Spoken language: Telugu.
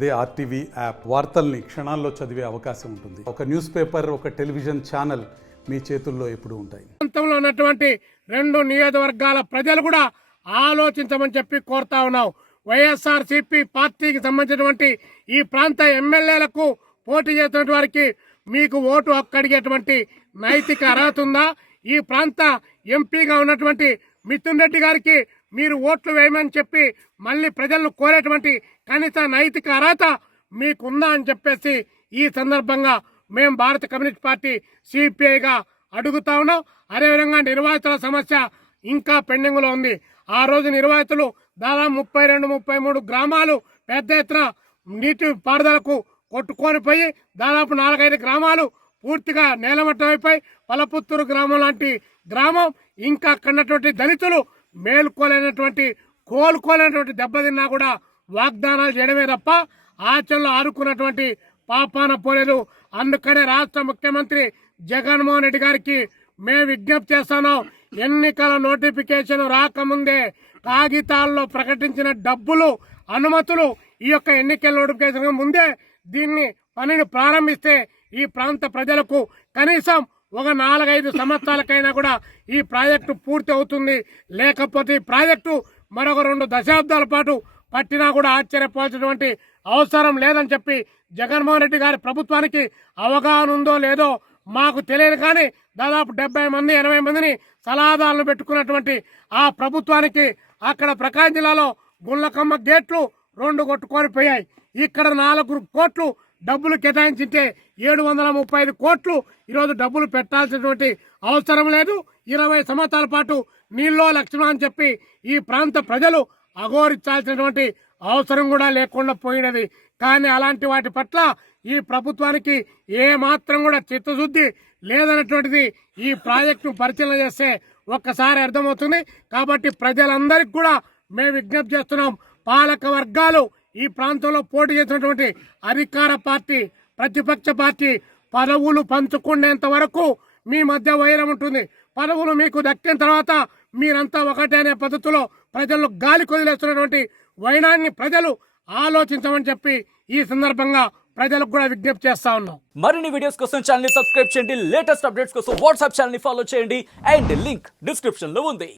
అదే ఆర్టీవీ యాప్ వార్తల్ని క్షణాల్లో చదివే అవకాశం ఉంటుంది. ఒక న్యూస్ పేపర్, ఒక టెలివిజన్ ఛానల్ మీ చేతుల్లో ఎప్పుడూ ఉంటాయి. ప్రాంతంలో ఉన్నటువంటి 2 నియోజకవర్గాల ప్రజలు కూడా ఆలోచించమని చెప్పి కోరుతా ఉన్నాం. వైఎస్ఆర్సీపీ పార్టీకి సంబంధించినటువంటి ఈ ప్రాంత ఎమ్మెల్యేలకు పోటీ చేస్తున్న వారికి మీకు ఓటు హక్కు అడిగేటువంటి నైతిక అర్హత ఉందా? ఈ ప్రాంత ఎంపీగా ఉన్నటువంటి మిథున్ రెడ్డి గారికి మీరు ఓట్లు వేయమని చెప్పి మళ్ళీ ప్రజలను కోరేటువంటి కనీస నైతిక అర్హత మీకుందా అని చెప్పేసి ఈ సందర్భంగా మేము భారత కమ్యూనిస్ట్ పార్టీ సిపిఐగా అడుగుతా ఉన్నాం. అదేవిధంగా నిర్వాసితుల సమస్య ఇంకా పెండింగ్లో ఉంది. ఆ రోజు నిర్వాసితులు దాదాపు 32-33 గ్రామాలు పెద్ద ఎత్తున నీటి పారుదలకు కొట్టుకొని పోయి దాదాపు 4-5 గ్రామాలు పూర్తిగా నేలమట్టం అయిపోయి పలపుత్తూరు గ్రామం లాంటి గ్రామం ఇంకా అక్కడటువంటి దళితులు మేలుకోలేనటువంటి కోలుకోలేనటువంటి దెబ్బతిన్నా కూడా వాగ్దానాలు చేయడమే తప్ప ఆచరణలో ఆరుకున్నటువంటి పాపాన పోలేదు. అందుకనే రాష్ట్ర ముఖ్యమంత్రి జగన్మోహన్ రెడ్డి గారికి మేము విజ్ఞప్తి చేస్తున్నాం. ఎన్నికల నోటిఫికేషన్ రాకముందే కాగితాల్లో ప్రకటించిన డబ్బులు, అనుమతులు ఈ యొక్క ఎన్నికల నోటిఫికేషన్ ముందే దీన్ని పనిని ప్రారంభిస్తే ఈ ప్రాంత ప్రజలకు కనీసం ఒక 4-5 సంవత్సరాలకైనా కూడా ఈ ప్రాజెక్టు పూర్తి అవుతుంది. లేకపోతే ఈ ప్రాజెక్టు మరొక 2 దశాబ్దాల పాటు పట్టినా కూడా ఆశ్చర్యపోవాల్సినటువంటి అవసరం లేదని చెప్పి జగన్మోహన్ రెడ్డి గారి ప్రభుత్వానికి అవగాహన ఉందో లేదో మాకు తెలియదు. కానీ దాదాపు 70-80 మందిని సలహాదారులు పెట్టుకున్నటువంటి ఆ ప్రభుత్వానికి అక్కడ ప్రకాశం జిల్లాలో గుళ్ళకమ్మ గేట్లు 2 కొట్టుకొని పోయాయి. ఇక్కడ 4 కోట్లు డబ్బులు కేటాయించింటే 735 కోట్లు ఈరోజు డబ్బులు పెట్టాల్సినటువంటి అవసరం లేదు. 20 సంవత్సరాల పాటు నీళ్ళో లక్ష్మణ అని చెప్పి ఈ ప్రాంత ప్రజలు అఘోరించాల్సినటువంటి అవసరం కూడా లేకుండా పోయినది. కానీ అలాంటి వాటి పట్ల ఈ ప్రభుత్వానికి ఏ మాత్రం కూడా చిత్తశుద్ధి లేదన్నటువంటిది ఈ ప్రాజెక్టు పరిశీలన చేస్తే ఒక్కసారి అర్థమవుతుంది. కాబట్టి ప్రజలందరికీ కూడా మేము విజ్ఞప్తి చేస్తున్నాం. పాలక వర్గాలు ఈ ప్రాంతంలో పోటీ చేసినటువంటి అధికార పార్టీ, ప్రతిపక్ష పార్టీ పదవులు పంచుకునేంత వరకు మీ మధ్య వైరం ఉంటుంది. పదవులు మీకు దక్కిన తర్వాత మీరంతా ఒకటే అనే పద్ధతిలో ప్రజలను గాలి కొదిలేస్తున్నటువంటి వైనాన్ని ప్రజలు ఆలోచించమని చెప్పి ఈ సందర్భంగా ప్రజలకు కూడా విజ్ఞప్తి చేస్తా ఉన్నాం. మరిన్ని వీడియోస్ కోసం ఛానల్ ని సబ్స్క్రైబ్ చేయండి. లేటెస్ట్ అప్డేట్స్ కోసం వాట్సాప్ ఛానల్ ని ఫాలో చేయండి. అండ్ లింక్ డిస్క్రిప్షన్ లో ఉంది.